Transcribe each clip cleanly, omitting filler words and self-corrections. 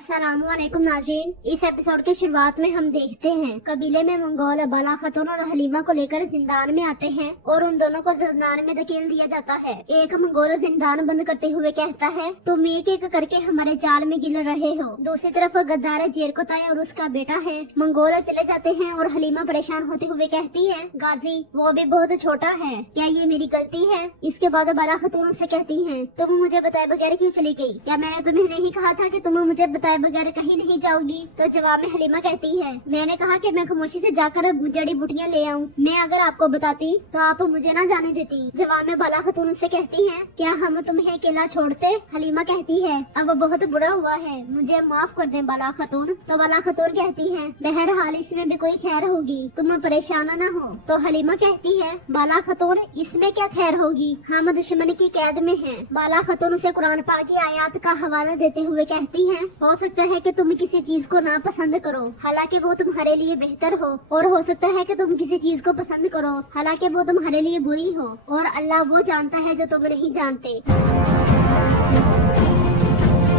अस्सलामुअलैकुम नाज़रीन, इस एपिसोड के शुरुआत में हम देखते हैं कबीले में मंगोल बाला खतून और हलीमा को लेकर जिंदान में आते हैं और उन दोनों को जिंदान में धकेल दिया जाता है। एक मंगोल जिंदान बंद करते हुए कहता है, तुम एक एक करके हमारे जाल में गिर रहे हो। दूसरी तरफ गद्दार जेरकोताय और उसका बेटा है। मंगोल चले जाते हैं और हलीमा परेशान होते हुए कहती है, गाजी वो भी बहुत छोटा है, क्या ये मेरी गलती है? इसके बाद बाला खतून उससे कहती है, तुम मुझे बताए बगैर क्यों चली गई? क्या मैंने तुम्हें नहीं कहा था कि तुम मुझे बताए बगैर कहीं नहीं जाओगी? तो जवाब में हलीमा कहती है, मैंने कहा कि मैं खामोशी से जाकर जड़ी बूटियाँ ले आऊँ। मैं अगर आपको बताती तो आप मुझे ना जाने देती। जवाब में बाला खतून उससे कहती है, क्या हम तुम्हें अकेला छोड़ते? हलीमा कहती है, अब बहुत बुरा हुआ है, मुझे माफ कर दे बाला खतून। तो बाला खतून कहती है, बहरहाल इसमें भी कोई खैर होगी, तुम परेशान न हो। तो हलीमा कहती है, बाला खतून इसमें क्या खैर होगी, हम दुश्मन की कैद में हैं। बाला खतून उसे कुरान पाक की आयत का हवाला देते हुए कहती है, हो सकता है कि तुम किसी चीज को ना पसंद करो, हालांकि वो तुम्हारे लिए बेहतर हो, और हो सकता है कि तुम किसी चीज को पसंद करो, हालांकि वो तुम्हारे लिए बुरी हो, और अल्लाह वो जानता है जो तुम नहीं जानते।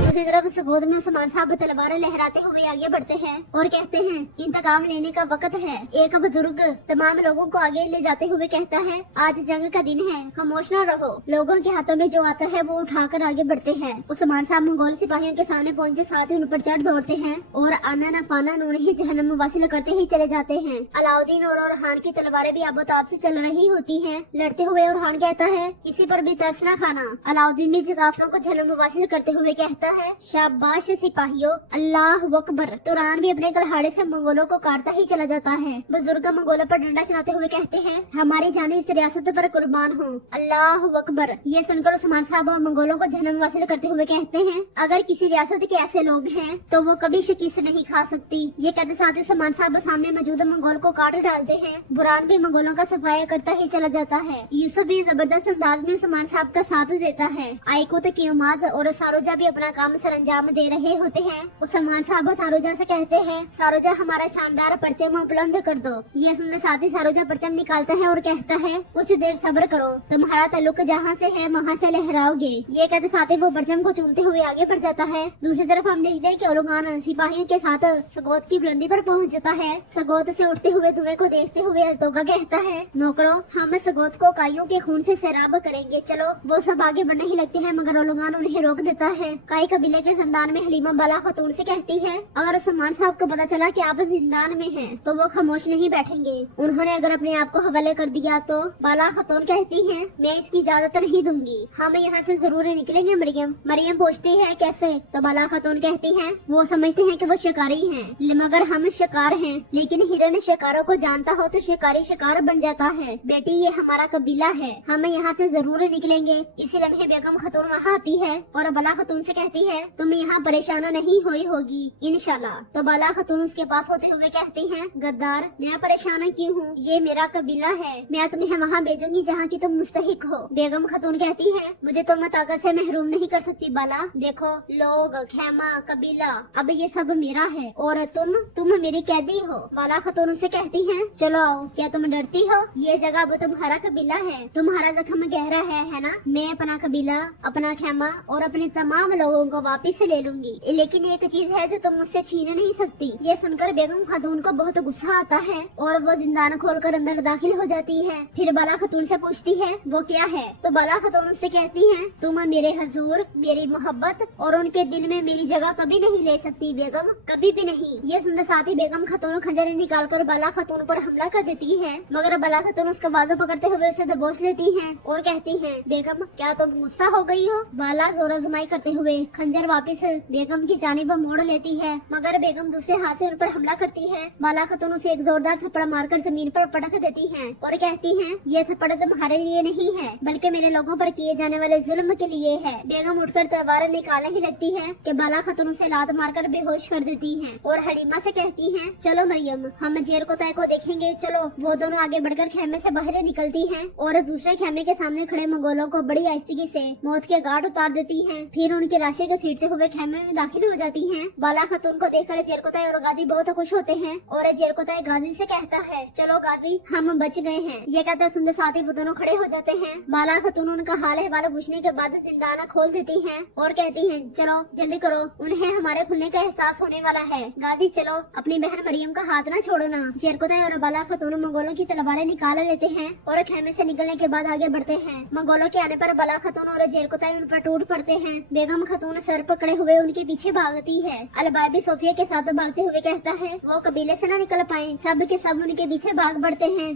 दूसरी तरफ सगोद में उस्मान साहब तलवार लहराते हुए आगे बढ़ते हैं और कहते हैं, इंतकाम लेने का वक्त है। एक बुजुर्ग तमाम लोगों को आगे ले जाते हुए कहता है, आज जंग का दिन है, खामोश न रहो। लोगों के हाथों में जो आता है वो उठाकर आगे बढ़ते हैं। उस्मान साहब मंगोल सिपाहियों के सामने पहुंचते साथ ही उन पर चढ़ दौड़ते हैं और आना न फाना उन्हें जहन्नम वासिल करते ही चले जाते हैं। अलाउद्दीन और ओरहान की तलवारें भी आबोताब से चल रही होती हैं। लड़ते हुए ओरहान कहता है, किसी पर भी तरस न खाना। अलाउद्दीन भी काफिरों को जहन्नम वासिल करते हुए कहता है, शाबाश सिपाहियों, अल्लाह अकबर। तुरान भी अपने कुल्हाड़े से मंगोलों को काटता ही चला जाता है। बुजुर्ग मंगोलों पर डंडा चलाते हुए कहते हैं, हमारी जाने इस रियासत पर कुर्बान हो, अल्लाह अकबर। ये सुनकर उस्मान साहब मंगोलों को जहन्नम वासिल करते हुए कहते हैं, अगर किसी रियासत के ऐसे लोग हैं तो वो कभी शिकस्त नहीं खा सकती। ये कहते साथ ही उस्मान साहब सामने मौजूद मंगोल को काट डालते हैं। बुरान भी मंगोलों का सफाया करता ही चला जाता है। यूसुफ भी जबरदस्त अंदाज में उस्मान साहब का साथ देता है। आइकुत कियोमाज और सारोजा भी अपना काम अंजाम दे रहे होते हैं। उस्मान साहब सारोजा से कहते हैं, सारोजा हमारा शानदार परचम बुलंद कर दो। ये सुनने साथ ही सारोजा परचम निकालता है और कहता है, कुछ देर सब्र करो, तुम्हारा ताल्लुक जहाँ से है वहाँ से लहराओगे। ये कहते साथ ही वो परचम को चूमते हुए आगे बढ़ जाता है। दूसरी तरफ हम देखते हैं कि ओलुगान सिपाहियों के साथ सगोत की बुलंदी पर पहुँच जाता है। सगोत से उठते हुए धुएं को देखते हुए अल्तोगा कहता है, नौकरों हम सगोत को काइयों के खून से सैराब करेंगे, चलो। वो सब आगे बढ़ने ही लगते हैं मगर ओलुगान उन्हें रोक देता है। काई कबीले के जिंदान में हलीमा बाला खतून से कहती है, अगर उस्मान साहब को पता चला कि आप जिंदान में हैं, तो वो खामोश नहीं बैठेंगे। उन्होंने अगर अपने आप को हवाले कर दिया तो? बाला खतून कहती है, मैं इसकी इजाजत नहीं दूंगी, हम यहाँ से जरूर निकलेंगे। मरियम पूछती है, कैसे? तो बाला खतून कहती है, वो समझते हैं कि वो शिकारी हैं, मगर हम शिकार हैं। लेकिन हिरन शिकारों को जानता हो तो शिकारी शिकार बन जाता है। बेटी ये हमारा कबीला है, हम यहाँ से जरूर निकलेंगे। इसी लम्हे बेगम खतून वहाँ आती है और बाला खतून से कहती है, तुम यहाँ परेशान नहीं हुई होगी इंशाल्लाह। तो बाला खतून उसके पास होते हुए कहती हैं, गद्दार मैं परेशान क्यों हूँ, ये मेरा कबीला है, मैं तुम्हें वहाँ भेजूंगी जहाँ की तुम मुस्तहिक हो। बेगम खतून कहती है, मुझे तुम ताकत से महरूम नहीं कर सकती बाला। देखो लोग, खेमा, कबीला, अब ये सब मेरा है और तुम मेरी कैदी हो। बाला खतून उससे कहती है, चलो आओ, क्या तुम डरती हो? ये जगह वो तुम्हारा कबीला है, तुम्हारा जख्म गहरा है ना? मैं अपना कबीला, अपना खेमा और अपने तमाम लोगों को वापिस ले लूंगी, लेकिन एक चीज है जो तुम मुझसे छीन नहीं सकती। ये सुनकर बेगम खातून को बहुत गुस्सा आता है और वो जिंदान खोलकर अंदर दाखिल हो जाती है। फिर बाला खतून से पूछती है, वो क्या है? तो बाला खतून से कहती है, तुम मेरे हजूर, मेरी मोहब्बत और उनके दिल में मेरी जगह कभी नहीं ले सकती बेगम, कभी भी नहीं। ये सुनते साथ ही बेगम खतून खंजर निकाल कर बाला खतून पर हमला कर देती है, मगर बाला खतून उसका बाजू पकड़ते हुए उसे दबोच लेती है और कहती है, बेगम क्या तुम गुस्सा हो गई हो? बाला जोर आजमाई करते हुए खंजर वापिस बेगम की जानिब मोड़ लेती है, मगर बेगम दूसरे हाथ से उन पर हमला करती है। बाला खतून उसे एक जोरदार थप्पड़ मारकर जमीन पर पटक देती है और कहती है, ये थप्पड़ तुम्हारे लिए नहीं है बल्कि मेरे लोगों पर किए जाने वाले जुल्म के लिए है। बेगम उठकर तलवार निकालने ही लगती है कि बाला खतून उसे लात मारकर बेहोश कर देती है और हलीमा से कहती है, चलो मरियम हम जेरकोताय को देखेंगे, चलो। वो दोनों आगे बढ़कर खेमे से बाहर निकलती हैं और दूसरे खेमे के सामने खड़े मंगोलों को बड़ी आहिस्तगी से मौत के घाट उतार देती हैं। फिर उनकी लाशें के घसीटते हुए खेमे में दाखिल हो जाती हैं। बाला खातून को देखकर जेरकोताई और गाजी बहुत खुश होते हैं और जेरकोताई गाजी से कहता है, चलो गाजी हम बच गए हैं। ये कहकर सुंदर साथी वो दोनों खड़े हो जाते हैं। बाला खातून उनका हाल अहवाल पूछने के बाद जिंदाना खोल देती हैं और कहती हैं, चलो जल्दी करो, उन्हें हमारे खुलने का एहसास होने वाला है। गाजी चलो, अपनी बहन मरियम का हाथ ना छोड़ो ना। जेरकोताई और बाला खातून मंगोलों की तलवारें निकाल लेते हैं और खेमे से निकलने के बाद आगे बढ़ते हैं। मंगोलों के आने पर बाला खातून और जेरकोताई उन पर टूट पड़ते हैं। बेगम खातून सर पकड़े हुए उनके पीछे भागती है। अलबाई भी सोफिया के साथ भागते हुए कहता है वो कबीले से न निकल पाए, सब के सब उनके पीछे भाग बढ़ते हैं।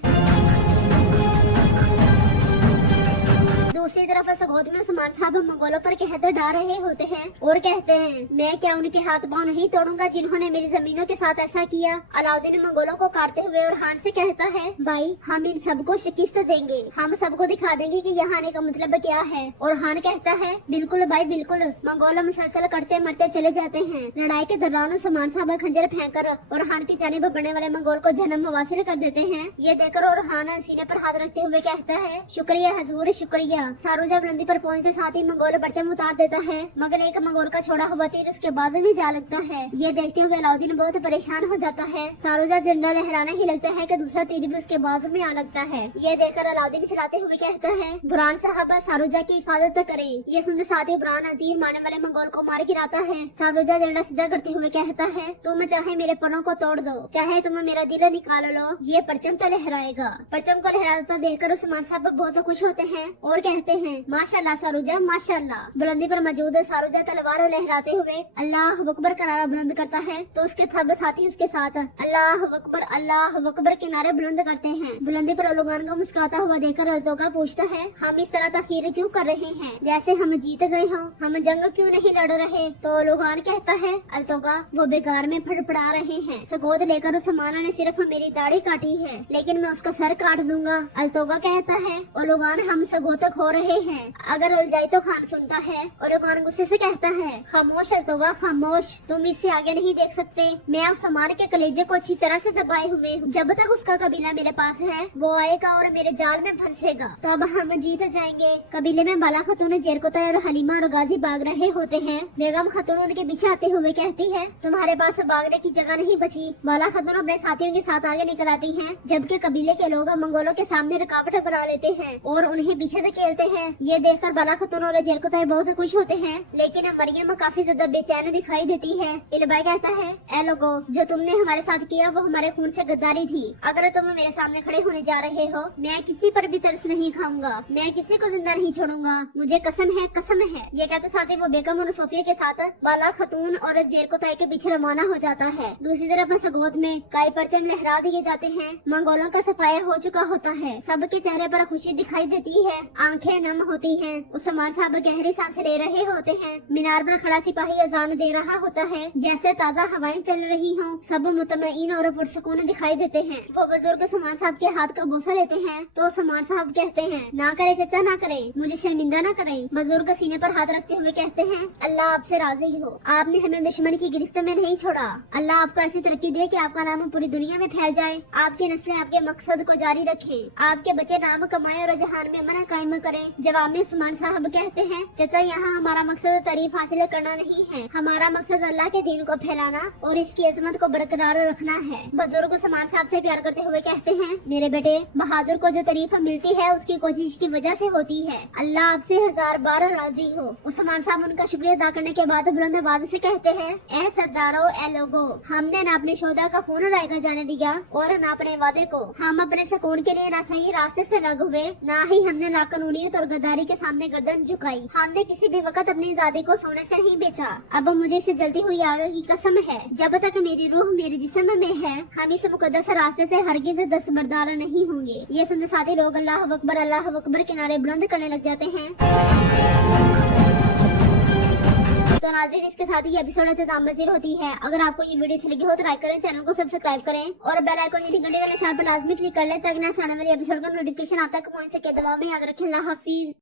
दूसरी तरफ सगोद में उस्मान साहब मंगोलों पर कहते डा रहे होते हैं और कहते हैं, मैं क्या उनके हाथ पांव नहीं तोड़ूंगा जिन्होंने मेरी जमीनों के साथ ऐसा किया। अलाउद्दीन मंगोलों को काटते हुए और हान से कहता है, भाई हम इन सबको शिकस्त देंगे, हम सबको दिखा देंगे कि यहाँ आने का मतलब क्या है। और हान कहता है, बिल्कुल भाई बिल्कुल। मंगोल मुसलसल कटते मरते चले जाते हैं। लड़ाई के दौरान उस्मान साहब खंजर फेंककर और हान की जानिब बढ़ने वाले मंगोल को जन्म मुवासिल कर देते हैं। ये देखकर और हान सीने पर हाथ रखते हुए कहता है, शुक्रिया हजूर शुक्रिया। सारूजा बुलंदी पर पहुंचते साथ ही मंगोल परचम उतार देता है, मगर एक मंगोल का छोड़ा हुआ तीर उसके बाजू में जा लगता है। ये देखते हुए अलाउद्दीन बहुत परेशान हो जाता है। सारूजा झंडा लहराने ही लगता है कि दूसरा तीर भी उसके बाजू में आ लगता है। ये देखकर अलाउद्दीन चलाते हुए कहता है, बुरान साहब सारूजा की हिफाजत करें। ये सुनते साथ ही बुरान तीर मारने वाले मंगोल को मार गिराता है। सारूजा झंडा सीधा करते हुए कहता है, तुम चाहे मेरे परों को तोड़ दो, चाहे तुम मेरा दिल निकाल लो, ये परचम तो लहराएगा। परचम को लहराता देखकर उस्मान साहब बहुत खुश होते हैं और कहते हैं, माशाल्लाह सारूजा माशाल्लाह। बुलंदी पर मौजूद सारूजा तलवार लहराते हुए अल्लाह अकबर का नारा बुलंद करता है तो उसके सब साथी उसके साथ अल्लाह अकबर के नारे बुलंद करते हैं। बुलंदी पर ओलुगान को मुस्कुराता हुआ देखकर अल्तोगा पूछता है, हम इस तरह तखीर क्यों कर रहे हैं, जैसे हम जीत गए हों, हम जंग क्यों नहीं लड़ रहे। तो ओलुगान कहता है, अल्तोगा वो बेकार में फड़फड़ा रहे हैं, सगोद लेकर उस्मान ने सिर्फ मेरी दाढ़ी काटी है, लेकिन मैं उसका सर काट दूंगा। अल्तोगा कहता है, ओलुगान हम सगोद खो रहे हैं, अगर उड़ जाए तो खान सुनता है। ओलुगान गुस्से से कहता है, खामोश अल्तोगा खामोश, तुम इससे आगे नहीं देख सकते। मैं उस्मान के कलेजे को अच्छी तरह से दबाए हुए हूँ, जब तक उसका कबीला मेरे पास है वो आएगा और मेरे जाल में फंसेगा, तब हम जीत जाएंगे। कबीले में बाला खातून जेरकोताई और हलीमा और गाजी भाग रहे होते हैं। बेगम खातून उनके पीछे आते हुए कहती है, तुम्हारे पास भागने की जगह नहीं बची। बाला खातून अपने साथियों के साथ आगे निकल आती हैं, जबकि कबीले के लोग मंगोलों के सामने रुकावट बना लेते हैं और उन्हें पीछे धकेलते हैं। ये देखकर बाला खातून और जेरकोताई बहुत खुश होते हैं, लेकिन मरियम काफी ज्यादा बेचैन दिखाई देती है। इलबाई कहता है, ए लोगो, जो तुमने हमारे साथ किया वो हमारे खून से गद्दारी थी। अगर तुम मेरे सामने खड़े होने जा रहे हो, मैं किसी पर भी तरस नहीं खाऊंगा, मैं किसी को जिंदा नहीं छोड़ूंगा, मुझे कसम है कसम है। ये कहते साथ ही वो बेगम और सोफिया के साथ बाला खातून और जेरकोताई के पीछे रवाना हो जाता है। दूसरी तरफ सगोद में कई परचम लहरा दिए जाते हैं। मंगोलों का सफाया हो चुका होता है, सबके चेहरे पर खुशी दिखाई देती है, आंखें नम होती हैं। उस्मान साहब गहरी सांस ले रहे होते हैं। मीनार पर खड़ा सिपाही अजान दे रहा होता है, जैसे ताजा हवाएं चल रही हों। सब मुतमईन और पुरसुकून दिखाई देते हैं। वो बुजुर्ग उस्मान साहब के हाथ का बोसा लेते हैं तो उस्मान साहब कहते हैं, ना करे चचा ना करे, मुझे शर्मिंदा ना करें। बुजुर्ग सीने पर हाथ रखते हुए कहते हैं, अल्लाह आपसे राजी हो, आपने हमें दुश्मन की गिरफ्त में नहीं छोड़ा। अल्लाह आपको ऐसी तरक्की दे कि आपका नाम पूरी दुनिया में फैल जाए, आपकी नस्लें आपके मकसद को जारी रखें, आपके बच्चे नाम कमाए और जहान में अमन कायम करें। जवाब में उस्मान साहब कहते हैं, चचा यहाँ हमारा मकसद तारीफ हासिल करना नहीं है, हमारा मकसद अल्लाह के दीन को फैलाना और इसकी अजमत को बरकरार रखना है। बुजुर्ग उस्मान साहब से प्यार करते हुए कहते हैं, मेरे बेटे, बहादुर को जो तारीफ मिलती है उसकी कोशिश की वजह से होती है, अल्लाह आपसे 1000 बार राजी हो। उस्मान साहब उनका शुक्रिया अदा करने के बाद बुलंद आवाज से कहते हैं, ए सरदारों, ए लोगो, हमने न अपने शोधा का खून रायगा जाने दिया और न अपने वादे को। हम अपने सुकून के लिए न सही रास्ते से लग हुए, न ही हमने लाकानूनियत और गद्दारी के सामने गर्दन झुकाई। हमने किसी भी वक्त अपनी आजादी को सोने से नहीं बेचा। अब मुझे इसे जलती हुई आग की कसम है, जब तक मेरी रूह मेरे जिस्म में है, हम इस मुकद्दस रास्ते से हरगिज दस्तबरदार नहीं होंगे। ये सुनते साथी लोग अल्लाह अकबर के नारे बुलंद करने लग जाते हैं। तो नाज़रीन, इसके साथ ही एपिसोड इख्तिताम पजीर होती है। अगर आपको ये वीडियो अच्छी लगी हो तो लाइक करें, चैनल को सब्सक्राइब करें और बेल आइकन यानी घंटे वाले निशान पर लाजमी क्लिक कर लें ताकि नए आने वाले एपिसोड का नोटिफिकेशन आप तक पहुंच सके। दुआ में याद रखें। अल्लाह हाफिज।